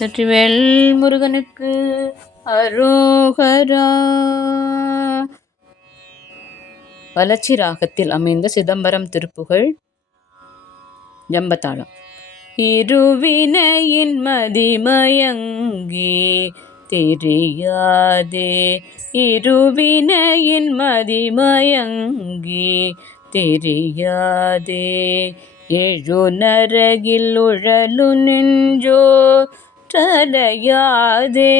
வெற்றிவேல் முருகனுக்கு அரோகரா. வளர்ச்சி ராகத்தில் அமைந்த சிதம்பரம் திருப்புகழ் ஜம்பத்தாளம் இருவினையின் மதிமயங்கி தெரியாதே. இருவினையின் மதிமயங்கி தெரியாதே. எழுநரகில் உழலு நெஞ்சோ தலையாதே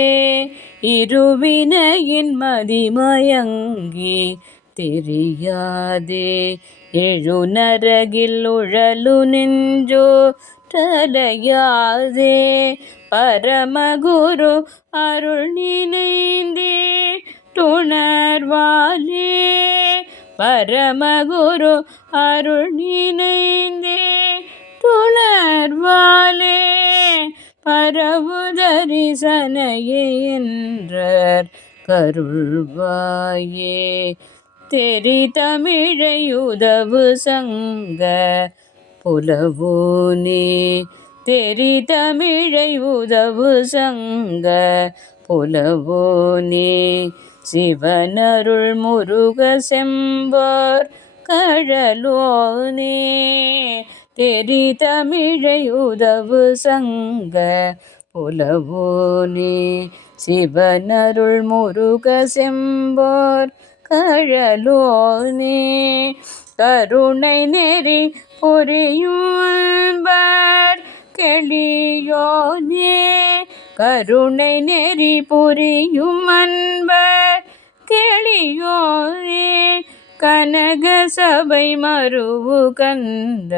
இருவினையின் மதிமயங்கி தெரியாதே. எழுநரகில் உழலு நெஞ்சோ தலையாதே பரமகுரு அருள் நினைந்தே. துணர்வாலே பரமகுரு அருள் நினைந்தே. துணர்வாலே பரவு கருள்வாயே. தெரி தமிழையுதவு சங்க புலவோனே தெரி தமிழை உதவு சங்க புலவோனே சிவனருள் முருக செம்பார் கழலோனே தெரி தமிழை உதவு சங்க புலவோனே சிவனருள் முருக செம்போர் கழலோனே கருணை நெறி புரியும்பர் கெளியோனே கருணை நெறி புரியும் அன்பர் கெளியோனே. கனக சபை மறுவு கந்த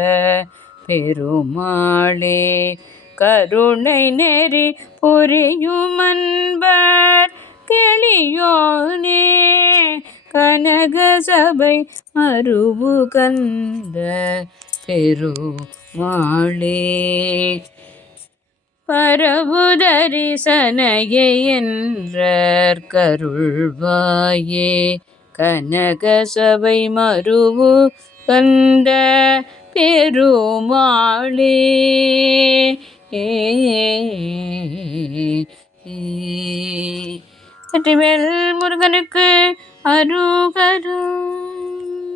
பெருமாளே கருணை நெறி புரியும் அன்பர் கெளியோனே. கனக சபை மறுவு கந்த பெருமாளே பரவு தரிசனையே என்றர் கருள்வாயே. கனக சபை மருவு கந்த பெருமாளே. வெற்றிவேல் முருகனுக்கு அருகரும்